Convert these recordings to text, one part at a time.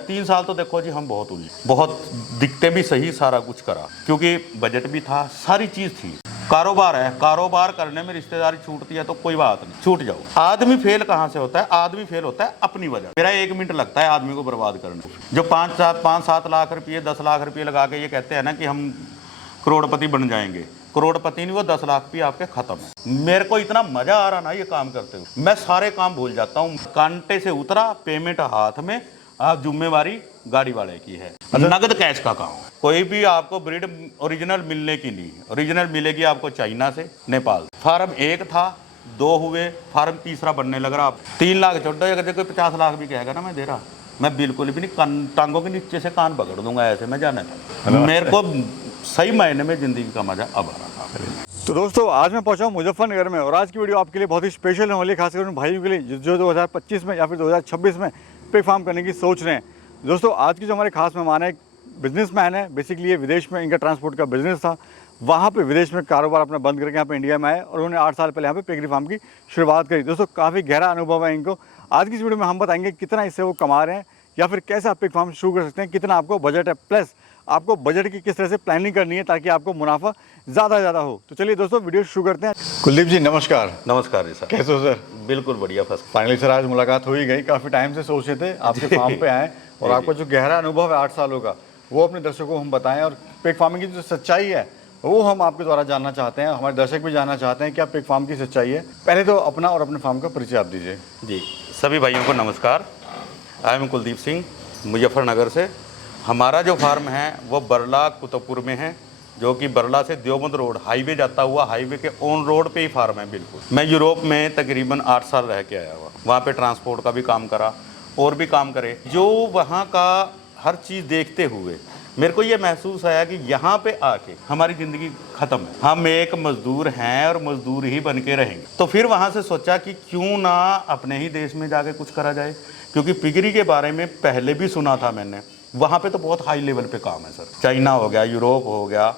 3 साल तो देखो जी हम बहुत उलझे, बहुत दिक्कतें भी सही, सारा कुछ करा क्योंकि बजट भी था, सारी चीज़ थी। कारोबार है, कारोबार करने में रिश्तेदारी छूटती है तो कोई बात नहीं, छूट जाओ। आदमी फेल कहाँ से होता है? आदमी फेल होता है अपनी वजह। मेरा 1 मिनट लगता है आदमी को बर्बाद करने। जो 5-7 लाख रुपये 10 लाख रुपये लगा के ये कहते हैं ना कि हम करोड़पति बन जाएंगे, करोड़पति नहीं, वो 10 लाख भी आपके खत्म है। मेरे को इतना मजा आ रहा ना ये काम करते हुए, मैं सारे काम भूल जाता हूँ। कांटे से उतरा, पेमेंट हाथ में, आप जिम्मेवारी गाड़ी वाले की है। नगद कैश का काम। कोई भी आपको ब्रीड ओरिजिनल मिलने की नहीं, ओरिजिनल मिलेगी आपको चाइना से, नेपाल। फार्म 1 था, 2 हुए, फार्म तीसरा बनने लग रहा। 3 लाख छोड़ दो, अगर कोई 50 लाख भी कहेगा ना मैं दे रहा, मैं बिल्कुल भी नहीं, टांगों के नीचे से कान पकड़ दूंगा ऐसे, मैं जाने। मेरे को सही मायने में जिंदगी का मजा अब आ रहा था। तो दोस्तों आज मैं पहुंचा हूं मुजफ्फरनगर में और आज की वीडियो आपके लिए बहुत ही स्पेशल होने वाली है, खासकर उन भाइयों के लिए जो 2025 में या फिर 2026 में पिग फार्म करने की सोच रहे हैं। दोस्तों आज की जो हमारे खास मेहमान है, एक बिजनेसमैन है। बेसिकली ये विदेश में इनका ट्रांसपोर्ट का बिजनेस था, वहाँ पे विदेश में कारोबार अपना बंद करके यहाँ पे इंडिया में आए और उन्होंने 8 साल पहले यहाँ पे पिगरी फार्म की शुरुआत करी। दोस्तों काफ़ी गहरा अनुभव है इनको। आज की इस वीडियो में हम बताएंगे कितना इससे वो कमा रहे हैं या फिर कैसे आप पिग फार्म शुरू कर सकते हैं, कितना आपको बजट है, प्लस आपको बजट की किस तरह से प्लानिंग करनी है ताकि आपको मुनाफा ज़्यादा हो। तो चलिए दोस्तों वीडियो शुरू करते हैं। कुलदीप जी नमस्कार। नमस्कार जी सर, कैसे हो सर? बिल्कुल बढ़िया। फर्स्ट फाइनली सर आज मुलाकात हो ही गई। काफ़ी टाइम से सोच रहे थे आपके फार्म पे आए और आपका जो गहरा अनुभव है 8 सालों का वो अपने दर्शकों को हम बताएं और पिग फार्मिंग की जो सच्चाई है वो हम आपके द्वारा जानना चाहते हैं, हमारे दर्शक भी जानना चाहते हैं क्या पिग फार्म की सच्चाई है। पहले तो अपना और अपने फार्म का परिचय आप दीजिए। जी, सभी भाइयों को नमस्कार। आई एम कुलदीप सिंह, मुजफ्फरनगर से। हमारा जो फार्म है वो बरला कुतुबपुर में है, जो कि बरला से देवबंद रोड हाईवे जाता हुआ, हाईवे के ऑन रोड पे ही फार्म है बिल्कुल। मैं यूरोप में तकरीबन 8 साल रह के आया हुआ, वहाँ पे ट्रांसपोर्ट का भी काम करा और भी काम करे। जो वहाँ का हर चीज़ देखते हुए मेरे को ये महसूस आया कि यहाँ पे आके हमारी ज़िंदगी ख़त्म है, हम एक मज़दूर हैं और मज़दूर ही बन के रहेंगे। तो फिर वहाँ से सोचा कि क्यों ना अपने ही देश में जाके कुछ करा जाए, क्योंकि पिगरी के बारे में पहले भी सुना था मैंने। वहाँ पे तो बहुत हाई लेवल पे काम है सर, चाइना हो गया, यूरोप हो गया,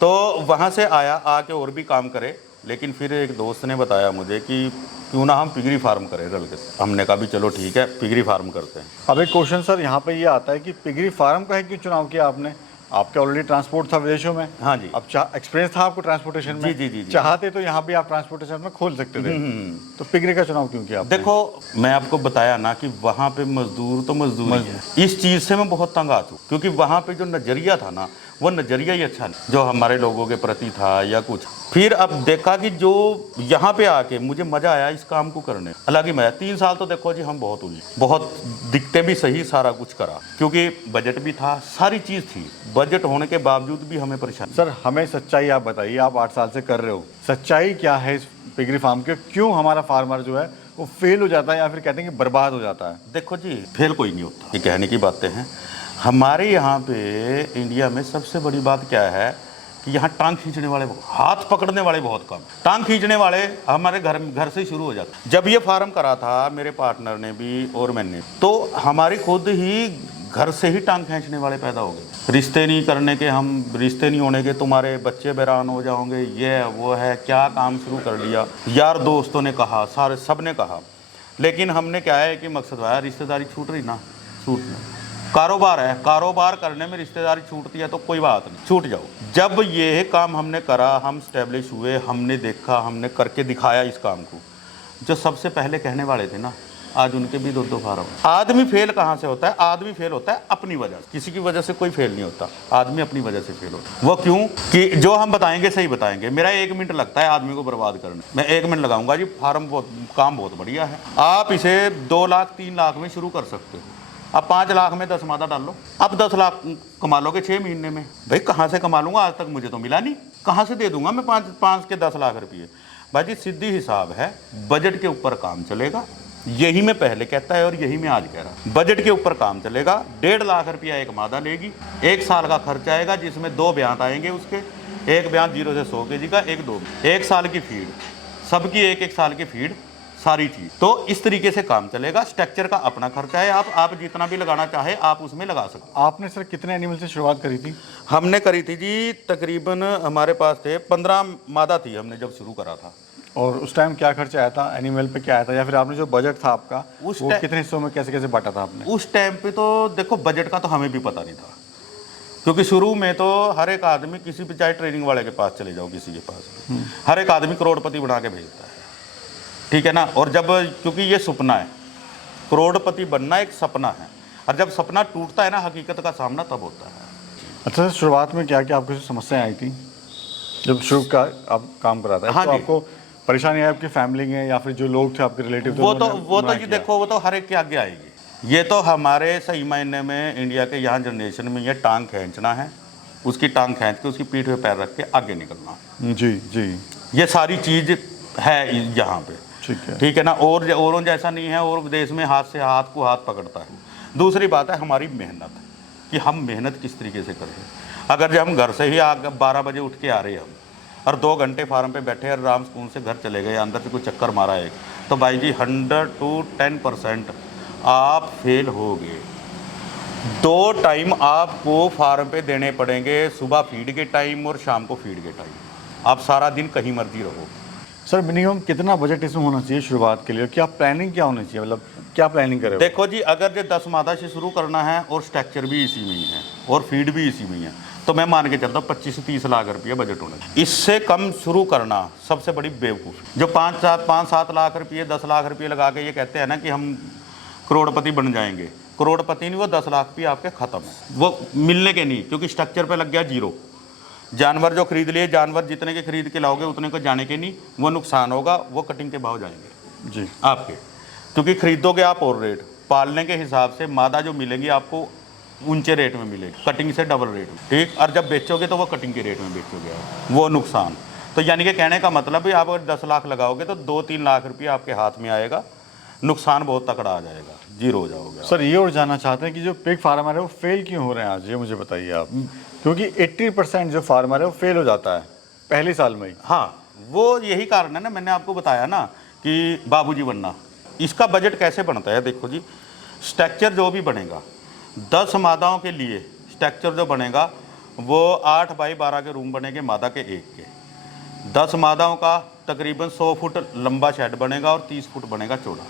तो वहाँ से आया, आके और भी काम करे। लेकिन फिर एक दोस्त ने बताया मुझे कि क्यों ना हम पिगरी फार्म करें रल के। हमने कहा भी चलो ठीक है, पिगरी फार्म करते हैं। अब एक क्वेश्चन सर यहाँ पे ये आता है कि पिगरी फार्म का है क्यों चुनाव किया आपने? आपका ऑलरेडी ट्रांसपोर्ट था विदेशों में। हाँ जी। अब एक्सपीरियंस था आपको ट्रांसपोर्टेशन में। जी। चाहते तो यहाँ भी आप ट्रांसपोर्टेशन में खोल सकते थे, तो पिगरी का चुनाव क्यों किया आपने? देखो मैं आपको बताया ना कि वहाँ पे मजदूर तो मजदूर ही है। इस चीज़ से मैं बहुत तंग आ चुका, क्योंकि वहाँ पे जो नज़रिया था ना वो नज़रिया ही अच्छा नहीं जो हमारे लोगों के प्रति था या कुछ। फिर अब देखा कि जो यहाँ पे आके मुझे मज़ा आया इस काम को करने, अलग ही मज़ा। 3 साल तो देखो जी हम बहुत उलझे, बहुत दिक्कतें भी सही, सारा कुछ करा क्योंकि बजट भी था, सारी चीज़ थी। बजट होने के बावजूद भी हमें परेशानी। सर हमें सच्चाई आप बताइए, आप 8 साल से कर रहे हो, सच्चाई क्या है इस पिगरी फार्म के? क्यों हमारा फार्मर जो है वो फेल हो जाता है या फिर कहते हैं कि बर्बाद हो जाता है? देखो जी, फेल कोई नहीं होता, ये कहने की बातें हैं। हमारे यहाँ पे इंडिया में सबसे बड़ी बात क्या है कि यहाँ टांग खींचने वाले, हाथ पकड़ने वाले बहुत कम। टांग खींचने वाले हमारे घर से शुरू हो जाते। जब ये फार्म करा था मेरे पार्टनर ने भी और मैंने, तो हमारी खुद ही घर से ही टांग खींचने वाले पैदा हो गए। रिश्ते नहीं करने के, हम रिश्ते नहीं होने के, तुम्हारे बच्चे बैरान हो जाओगे, ये वो है, क्या काम शुरू कर लिया। यार दोस्तों ने कहा, सारे सब ने कहा, लेकिन हमने क्या है कि मकसद आया, रिश्तेदारी छूट रही ना, छूटना। कारोबार है, कारोबार करने में रिश्तेदारी छूटती है तो कोई बात नहीं, छूट जाओ। जब ये काम हमने करा, हम स्टैब्लिश हुए, हमने देखा, हमने करके दिखाया इस काम को। जो सबसे पहले कहने वाले थे ना, आज उनके भी 2-2 फार्म। आदमी फेल कहाँ से होता है? आदमी फेल होता है अपनी वजह से, किसी की वजह से कोई फेल नहीं होता, आदमी अपनी वजह से फेल होता है। वो क्यों कि जो हम बताएंगे सही बताएंगे। मेरा 1 मिनट लगता है आदमी को बर्बाद करने, मैं 1 मिनट लगाऊंगा जी। फार्म काम बहुत बढ़िया है, आप इसे 2 लाख 3 लाख में शुरू कर सकते हो। अब 5 लाख में 10 मादा डाल लो, अब 10 लाख कमा लोगे 6 महीने में। भाई कहाँ से कमा लूंगा? आज तक मुझे तो मिला नहीं, कहाँ से दे दूंगा मैं 5 के 10 लाख रुपये? भाई जी सीधी हिसाब है, बजट के ऊपर काम चलेगा। यही मैं पहले कहता है और यही मैं आज कह रहा। बजट के ऊपर काम चलेगा। 1.5 लाख रुपया एक मादा लेगी, 1 साल का खर्च आएगा जिसमें 2 ब्यात आएंगे उसके, एक ब्यात 0 से 100 kg का, एक 2, 1 साल की फीड, सबकी 1-1 साल की फीड, सारी चीज। तो इस तरीके से काम चलेगा। स्ट्रक्चर का अपना खर्चा है, आप जितना भी लगाना चाहे आप उसमें लगा सकते। आपने सर कितने एनिमल से शुरुआत करी थी? हमने करी थी जी तकरीबन, हमारे पास थे 15 मादा थी हमने जब शुरू करा था। और उस टाइम क्या खर्चा आया था, एनिमल पे क्या आया था, या फिर आपने जो बजट था आपका उस वो टाइम- कितने हिस्सों में कैसे कैसे बांटा था आपने? उस टाइम पे तो देखो बजट का तो हमें भी पता नहीं था, क्योंकि शुरू में तो हर एक आदमी किसी भी, चाहे ट्रेनिंग वाले के पास चले जाओ, किसी के पास भी, हर एक आदमी करोड़पति बना के भेजता है, ठीक है ना। और जब, क्योंकि ये सपना है, करोड़पति बनना एक सपना है, और जब सपना टूटता है ना, हकीकत का सामना तब होता है। अच्छा, शुरुआत में क्या क्या आपको समस्याएं आई थी जब शुरू का आप काम करा था? हाँ तो जी। आपको परेशानी आई आपकी फैमिली में, या फिर जो लोग थे आपके रिलेटिव थे वो तो उन्होंने ये किया? देखो, वो तो हर एक के आगे आएगी। ये तो हमारे सही मायने में इंडिया के यहाँ जनरेशन में ये टांग खींचना है, उसकी टांग खींच के उसकी पीठ पे पैर रख के आगे निकलना है। जी जी, ये सारी चीज है यहाँ पे, ठीक है। ठीक है ना। और औरों जैसा नहीं है, और देश में हाथ से हाथ को हाथ पकड़ता है। दूसरी बात है हमारी मेहनत, कि हम मेहनत किस तरीके से कर रहे हैं। अगर जब हम घर से ही 12 बजे उठ के आ रहे हैं हम, और 2 घंटे फार्म पे बैठे और आराम सुकून से घर चले गए, अंदर से कोई चक्कर मारा है, तो भाई जी 100 to 10% आप फेल होगे। 2 टाइम आपको फार्म पे देने पड़ेंगे, सुबह फीड के टाइम और शाम को फीड के टाइम। आप सारा दिन कहीं मर्जी रहो। सर, मिनिमम कितना बजट इसमें होना चाहिए शुरुआत के लिए? क्या प्लानिंग क्या होनी चाहिए, मतलब क्या प्लानिंग करें? देखो जी, अगर जो 10 मादा से शुरू करना है और स्ट्रक्चर भी इसी में ही है और फीड भी इसी में ही है, तो मैं मान के चलता हूँ 25 से 30 लाख रुपये बजट होना चाहिए। इससे कम शुरू करना सबसे बड़ी बेवकूफ़। जो 5-7 लाख रुपये, 10 लाख रुपये लगा के ये कहते हैं ना कि हम करोड़पति बन जाएंगे, करोड़पति नहीं, वो 10 लाख भी आपके ख़त्म है, वो मिलने के नहीं, क्योंकि स्ट्रक्चर पे लग गया जीरो। जानवर जो खरीद लिए, जानवर जितने के खरीद के लाओगे उतने को जाने के नहीं, वो नुकसान होगा, वो कटिंग के भाव जाएंगे जी आपके, क्योंकि खरीदोगे आप और रेट, पालने के हिसाब से मादा जो मिलेंगी आपको ऊंचे रेट में मिलेगी, कटिंग से डबल रेट में, ठीक। और जब बेचोगे तो वो कटिंग के रेट में बेचोगे आप, वो नुकसान। तो यानी कि कहने का मतलब है, आप अगर 10 लाख लगाओगे तो 2-3 लाख रुपये आपके हाथ में आएगा, नुकसान बहुत तकड़ा आ जाएगा, जीरो हो जाओगे आप। सर, ये और जानना चाहते हैं कि जो पिग फार्मर है वो फेल क्यों हो रहे हैं आज, ये मुझे बताइए आप। क्योंकि 80% जो फार्मर है वो फेल हो जाता है पहले साल में ही। हाँ, वो यही कारण है ना, मैंने आपको बताया ना कि बाबूजी बनना। इसका बजट कैसे बनता है, देखो जी, स्ट्रक्चर जो भी बनेगा 10 मादाओं के लिए, स्ट्रक्चर जो बनेगा वो 8 बाई 12 के रूम बनेंगे, मादा के एक के। 10 मादाओं का तकरीबन 100 फुट लंबा शेड बनेगा और 30 फुट बनेगा चौड़ा।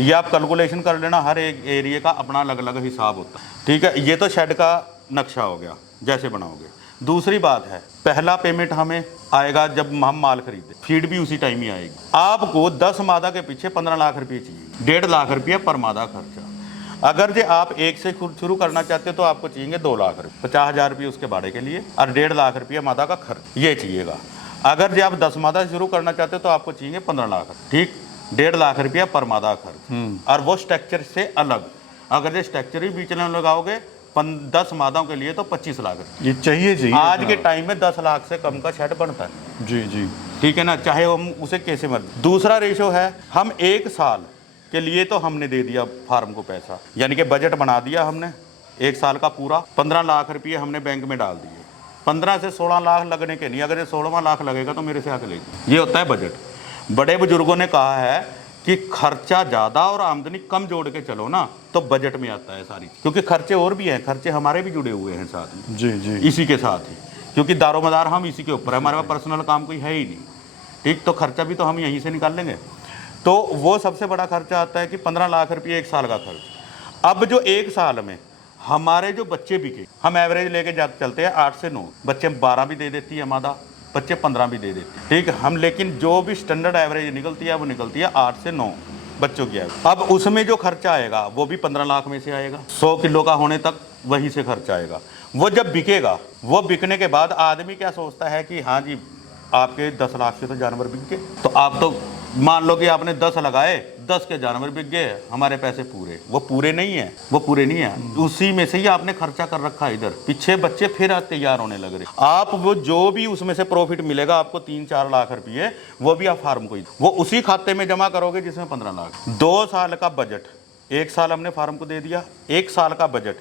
ये आप कैलकुलेशन कर लेना, हर एक एरिया का अपना अलग अलग हिसाब होता है, ठीक है। ये तो शेड का नक्शा हो गया जैसे बनाओगे। दूसरी बात है, पहला पेमेंट हमें आएगा जब हम माल खरीदे, फीड भी उसी टाइम ही आएगी। आपको 10 मादा के पीछे 15 लाख रुपये चाहिए, 1.5 लाख रुपये पर मादा खर्चा। अगर जो आप एक से शुरू करना चाहते हो तो आपको चाहिए 2 लाख रुपये, 50,000 रुपये उसके भाड़े के लिए, और 1.5 लाख रुपये मादा का खर्च ये चाहिएगा। अगर जो आप 10 मादा से शुरू करना चाहते हो तो आपको चाहिए 15 लाख, ठीक, 1.5 लाख रुपया पर मादा खर्च। और वो स्ट्रक्चर से अलग, अगर जो स्ट्रक्चर ही बीच में लगाओगे 10 मादाओं के लिए तो 25 लाख ये चाहिए आज के टाइम में 10 लाख से कम का शेड बनता है। जी जी, ठीक है ना, चाहे हम उसे कैसे मर्जी। दूसरा रेशो है, हम 1 साल के लिए तो हमने दे दिया फार्म को पैसा, यानी कि बजट बना दिया हमने 1 साल का पूरा, 15 लाख रुपये हमने बैंक में डाल दिए। 15 से 16 लाख लगने के नहीं, अगर ये 16वां लाख लगेगा तो मेरे से आके लेगी। ये होता है बजट। बड़े बुजुर्गों ने कहा है कि खर्चा ज़्यादा और आमदनी कम जोड़ के चलो ना, तो बजट में आता है सारी, क्योंकि खर्चे और भी हैं, खर्चे हमारे भी जुड़े हुए हैं साथ में, जी जी, इसी के साथ ही, क्योंकि दारोमदार हम इसी के ऊपर है, हमारे पास पर्सनल काम कोई है ही नहीं, ठीक। तो खर्चा भी तो हम यहीं से निकाल लेंगे। तो वो सबसे बड़ा खर्चा आता है कि 15 लाख रुपये 1 साल का खर्च। अब जो 1 साल में हमारे जो बच्चे बिके, हम एवरेज लेके जा चलते हैं 8 से 9 बच्चे, 12 भी दे देती है मादा, बच्चे 15 भी दे देते हैं, ठीक। हम लेकिन जो भी स्टैंडर्ड एवरेज निकलती है वो निकलती है 8 से 9 बच्चों की एवरेज। अब उसमें जो खर्चा आएगा वो भी 15 लाख में से आएगा, 100 किलो का होने तक वहीं से खर्चा आएगा। वो जब बिकेगा, वो बिकने के बाद आदमी क्या सोचता है कि हाँ जी आपके 10 लाख के तो जानवर बिक गए, तो आप तो मान लो कि आपने 10 लगाए, 10 के जानवर बिक गए, हमारे पैसे पूरे। वो पूरे नहीं है, वो पूरे नहीं है, उसी में से ही आपने खर्चा कर रखा है। इधर पीछे बच्चे फिर तैयार होने लग रहे, आप वो जो भी उसमें से प्रॉफिट मिलेगा आपको 3-4 लाख रुपये, वो भी आप फार्म को ही, वो उसी खाते में जमा करोगे जिसमें 15 लाख। 2 साल का बजट 1 साल हमने फार्म को दे दिया, 1 साल का बजट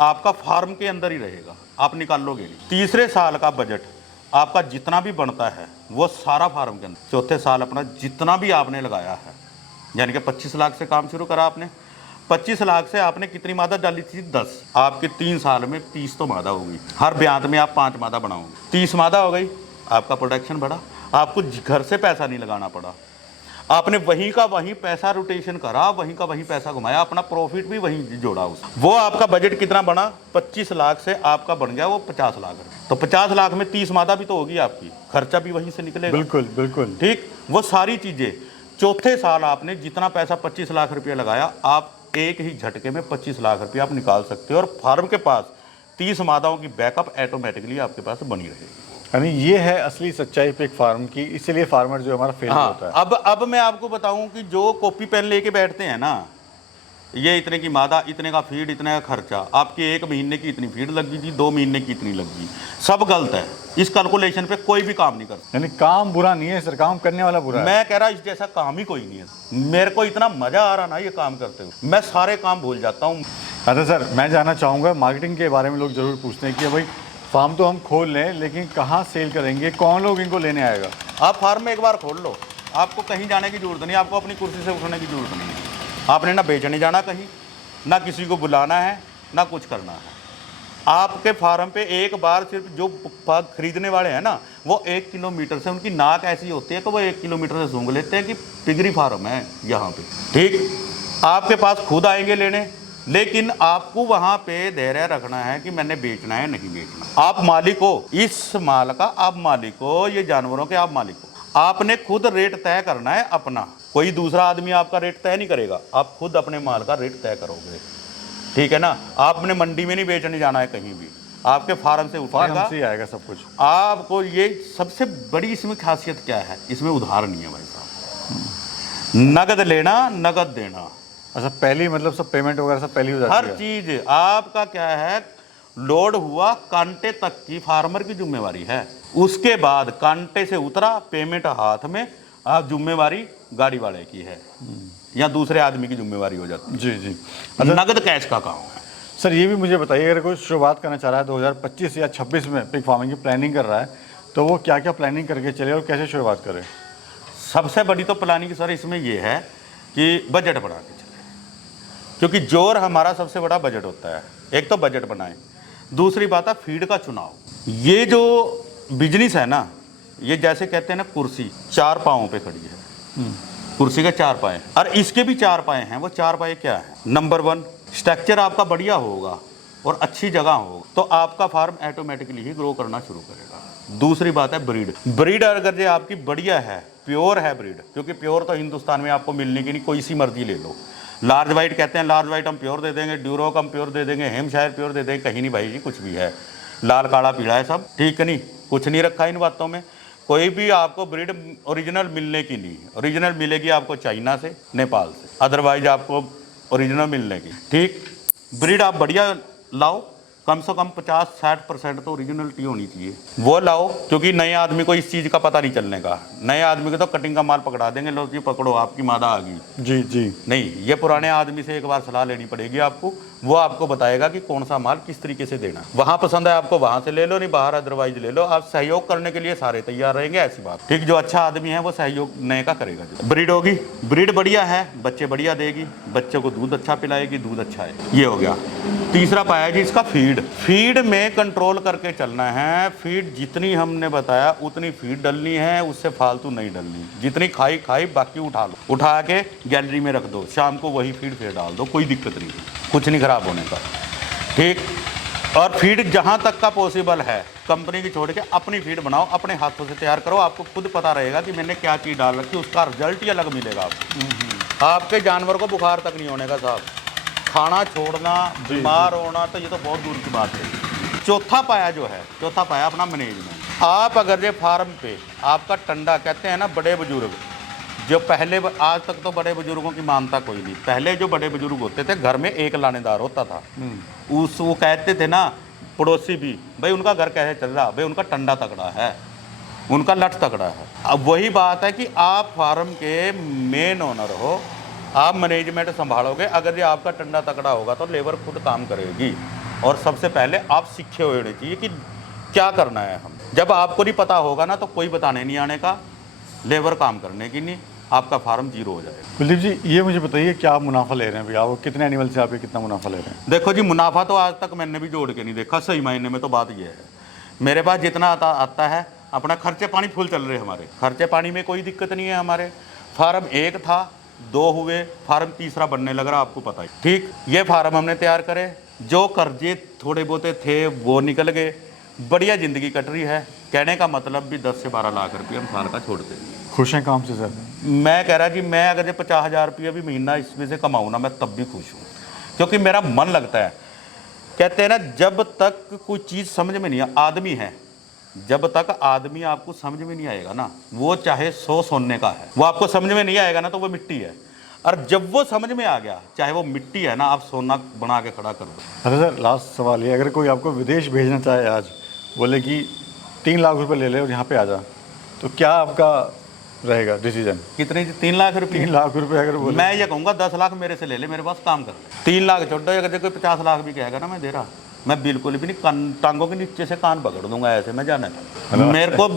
आपका फार्म के अंदर ही रहेगा, आप निकाल लोगे नहीं। तीसरे साल का बजट आपका जितना भी बनता है वो सारा फार्म के अंदर। चौथे साल अपना जितना भी आपने लगाया है, यानी कि 25 लाख से काम शुरू करा आपने, 25 लाख से आपने कितनी मादा डाली थी? 10। आपके 3 साल में 30 तो मादा होगी, हर ब्यांत में आप 5 मादा बनाओगे, 30 मादा हो गई, आपका प्रोडक्शन बढ़ा। आपको घर से पैसा नहीं लगाना पड़ा, आपने वहीं का वहीं पैसा रोटेशन करा, वहीं का वहीं पैसा घुमाया, अपना प्रॉफिट भी वहीं जोड़ा उस वो आपका बजट कितना बना, 25 लाख से आपका बन गया वो 50 लाख। तो 50 लाख में 30 मादा भी तो होगी आपकी, खर्चा भी वहीं से निकलेगा। बिल्कुल बिल्कुल ठीक, वो सारी चीजें चौथे साल आपने जितना पैसा 25 लाख रुपया लगाया, आप एक ही झटके में 25 लाख रुपया आप निकाल सकते हो, और फार्म के पास 30 मादाओं की बैकअप ऑटोमेटिकली आपके पास बनी रहेगी। यानी ये है असली सच्चाई पिग फार्म की, इसीलिए फार्मर जो हमारा फेल होता है। अब मैं आपको बताऊं कि जो कॉपी पेन लेके बैठते हैं ना, ये इतने की मादा, इतने का फीड, इतने का खर्चा, आपके 1 महीने की इतनी फीड लगी थी, 2 महीने की इतनी लगी, सब गलत है। इस कैलकुलेशन पे कोई भी काम नहीं करता। यानी काम बुरा नहीं है सर, काम करने वाला बुरा है। मैं कह रहा इस जैसा काम ही कोई नहीं है। मेरे को इतना मजा आ रहा ना ये काम करते हुए, मैं सारे काम भूल जाता हूँ। अच्छा सर, मैं जानना चाहूँगा मार्केटिंग के बारे में। लोग जरूर पूछते हैं कि भाई फार्म तो हम खोल लें, लेकिन कहाँ सेल करेंगे, कौन लोग इनको लेने आएगा? आप फार्म में एक बार खोल लो, आपको कहीं जाने की जरूरत नहीं, आपको अपनी कुर्सी से उठने की जरूरत नहीं है। आपने ना बेचने जाना कहीं, ना किसी को बुलाना है, ना कुछ करना है। आपके फार्म पे एक बार सिर्फ जो खरीदने वाले हैं ना, वो 1 किलोमीटर से, उनकी नाक ऐसी होती है कि वो 1 किलोमीटर से सूंघ लेते हैं कि पिगरी फार्म है यहाँ पे। ठीक, आपके पास खुद आएंगे लेने, लेकिन आपको वहां पे धैर्य रखना है कि मैंने बेचना है नहीं बेचना। आप मालिक हो इस माल का, आप मालिक हो ये जानवरों के, आप मालिक हो। आपने खुद रेट तय करना है अपना, कोई दूसरा आदमी आपका रेट तय नहीं करेगा, आप खुद अपने माल का रेट तय करोगे। ठीक है ना, आपने मंडी में नहीं बेचने जाना है कहीं भी, आपके फार्म से उठाएगा, फार्म से ही आएगा सब कुछ। आपको ये सबसे बड़ी इसमें खासियत क्या है, इसमें उधार नहीं है भाई साहब, नगद लेना नगद देना। अच्छा, पहली मतलब सब पेमेंट वगैरह सब पहली हो जाती हर है? चीज आपका क्या है, लोड हुआ कांटे तक की फार्मर की जिम्मेवारी है, उसके बाद कांटे से उतरा पेमेंट हाथ में, आप जिम्मेवारी गाड़ी वाले की है या दूसरे आदमी की जिम्मेवारी हो जाती है। जी जी। नगद कैश का काम है। सर ये भी मुझे बताइए, अगर कोई शुरुआत करना चाह रहा है 2025 या 26 में पिग फार्मिंग की प्लानिंग कर रहा है, तो वो क्या क्या प्लानिंग करके चले और कैसे शुरुआत करे? सबसे बड़ी तो प्लानिंग सर इसमें यह है कि बजट बना के चले, क्योंकि जोर हमारा सबसे बड़ा बजट होता है। एक तो बजट बनाएं, दूसरी बात है फीड का चुनाव। ये जो बिजनेस है ना, ये जैसे कहते हैं ना कुर्सी 4 पाँवों पे खड़ी है, कुर्सी के 4 पाए, और इसके भी 4 पाए हैं। वो 4 पाए क्या है? नंबर 1, स्ट्रक्चर आपका बढ़िया होगा और अच्छी जगह होगा तो आपका फार्म ऑटोमेटिकली ही ग्रो करना शुरू करेगा। दूसरी बात है ब्रीड। ब्रीड अगर जो आपकी बढ़िया है, प्योर है ब्रीड, क्योंकि प्योर तो हिंदुस्तान में आपको मिलने की नहीं, कोई सी मर्जी ले लो। लार्ज वाइट कहते हैं, लार्ज वाइट हम प्योर दे देंगे, ड्यूरोक हम प्योर दे देंगे, हेमशायर प्योर दे देंगे, कहीं नहीं भाई जी, कुछ भी है, लाल काला पीला है सब, ठीक है नहीं, कुछ नहीं रखा इन बातों में। कोई भी आपको ब्रीड ओरिजिनल मिलने की नहीं, ओरिजिनल मिलेगी आपको चाइना से, नेपाल से, अदरवाइज आपको ओरिजिनल मिलने की। ठीक, ब्रीड आप बढ़िया लाओ, कम से कम 50-60% तो ओरिजिनलिटी होनी चाहिए, वो लाओ, क्योंकि नए आदमी को इस चीज़ का पता नहीं चलने का। नए आदमी को तो कटिंग का माल पकड़ा देंगे, लो जी पकड़ो आपकी मादा आ गई। जी जी। नहीं, ये पुराने आदमी से एक बार सलाह लेनी पड़ेगी आपको, वो आपको बताएगा कि कौन सा माल किस तरीके से देना। वहाँ पसंद है आपको वहाँ से ले लो, नहीं बाहर अदरवाइज ले लो। आप सहयोग करने के लिए सारे तैयार रहेंगे, ऐसी बात। ठीक, जो अच्छा आदमी है वो सहयोग नए का करेगा। ब्रीड होगी, ब्रीड बढ़िया है, बच्चे बढ़िया देगी, बच्चे को दूध अच्छा पिलाएगी, दूध अच्छा है, ये हो गया। तीसरा पाया जी इसका फीड। फीड में कंट्रोल करके चलना है। फीड जितनी हमने बताया उतनी फीड डलनी है, उससे फालतू नहीं डलनी। जितनी खाई खाई, बाकी उठा लो, उठा के गैलरी में रख दो, शाम को वही फीड फिर डाल दो, कोई दिक्कत नहीं, कुछ नहीं खराब होने का। ठीक, और फीड जहाँ तक का पॉसिबल है कंपनी की छोड़ के अपनी फीड बनाओ, अपने हाथों से तैयार करो। आपको खुद पता रहेगा कि मैंने क्या चीज़ डाल रखी, उसका रिजल्ट ही अलग मिलेगा आपको। आपके जानवर को बुखार तक नहीं होने का साहब। खाना छोड़ना, बीमार होना तो ये तो बहुत दूर की बात है। चौथा पाया जो है, चौथा पाया अपना मैनेजमेंट। आप अगर ये फार्म पे आपका टंडा, कहते हैं ना बड़े बुजुर्ग, जो पहले, आज तक तो बड़े बुजुर्गों की मानता कोई नहीं। पहले जो बड़े बुजुर्ग होते थे, घर में एक लानेदार होता था, वो कहते थे ना पड़ोसी भी, भाई उनका घर कैसे चल रहा, भाई उनका टंडा तगड़ा है, उनका लठ तगड़ा है। अब वही बात है कि आप फार्म के मेन ओनर हो, आप मैनेजमेंट संभालोगे। अगर ये आपका टंडा तगड़ा होगा तो लेबर खुद काम करेगी। और सबसे पहले आप सीखे हुए होने चाहिए कि क्या करना है। हम जब आपको नहीं पता होगा ना, तो कोई बताने नहीं आने का, लेबर काम करने की नहीं, आपका फार्म जीरो हो जाएगा। कुलदीप जी, ये मुझे बताइए क्या आप मुनाफा ले रहे हैं भैया? वो कितने एनिमल से आप कितना मुनाफा ले रहे हैं? देखो जी, मुनाफा तो आज तक मैंने भी जोड़ के नहीं देखा, सही मायने में तो बात ये है, मेरे पास जितना आता है अपना खर्चे पानी फुल चल रहे हमारे, खर्चे पानी में कोई दिक्कत नहीं है हमारे। फार्म 1 था, 2 हुए, फार्म तीसरा बनने लग रहा, आपको पता है। ठीक, ये फार्म हमने तैयार करे, जो कर्जे थोड़े बहुते थे वो निकल गए, बढ़िया ज़िंदगी कट रही है। कहने का मतलब भी 10 से 12 लाख रुपये हम साल का छोड़ते हैं। खुश हैं काम से सर? मैं कह रहा कि मैं अगर जो 50,000 रुपये भी महीना इसमें से कमाऊँ ना, मैं तब भी खुश हूँ, क्योंकि मेरा मन लगता है। कहते हैं ना, जब तक कोई चीज़ समझ में नहीं आदमी है, जब तक आदमी आपको समझ में नहीं आएगा ना, वो चाहे 100 सोने का है, वो आपको समझ में नहीं आएगा ना, तो वो मिट्टी है। और जब वो समझ में आ गया, चाहे वो मिट्टी है ना, आप सोना बना के खड़ा कर दो। अच्छा सर, लास्ट सवाल ये, अगर कोई आपको विदेश भेजना चाहे आज, बोले कि 3 लाख रुपए ले ले और यहाँ पे आ जा, तो क्या आपका रहेगा डिसीजन? कितने? 3 लाख रुपये। 3 लाख रुपए अगर बोले? मैं ये कहूँगा 10 लाख मेरे से ले ले, मेरे पास काम कर ले। 3 लाख छोड़ दो, अगर कोई 50 लाख भी कहेगा ना, मैं दे रहा, मैं बिल्कुल भी नहीं, टांगों के नीचे से कान पकड़ दूंगा ऐसे, मैं जाना चाहता। मेरे को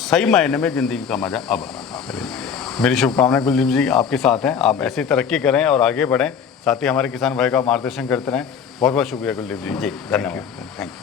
सही मायने में ज़िंदगी का मजा अब आ रहा। मेरी शुभकामनाएं कुलदीप जी आपके साथ हैं, आप ऐसी तरक्की करें और आगे बढ़ें, साथ ही हमारे किसान भाई का मार्गदर्शन करते रहें। बहुत बहुत शुक्रिया कुलदीप जी। जी, धन्यवाद, थैंक यू।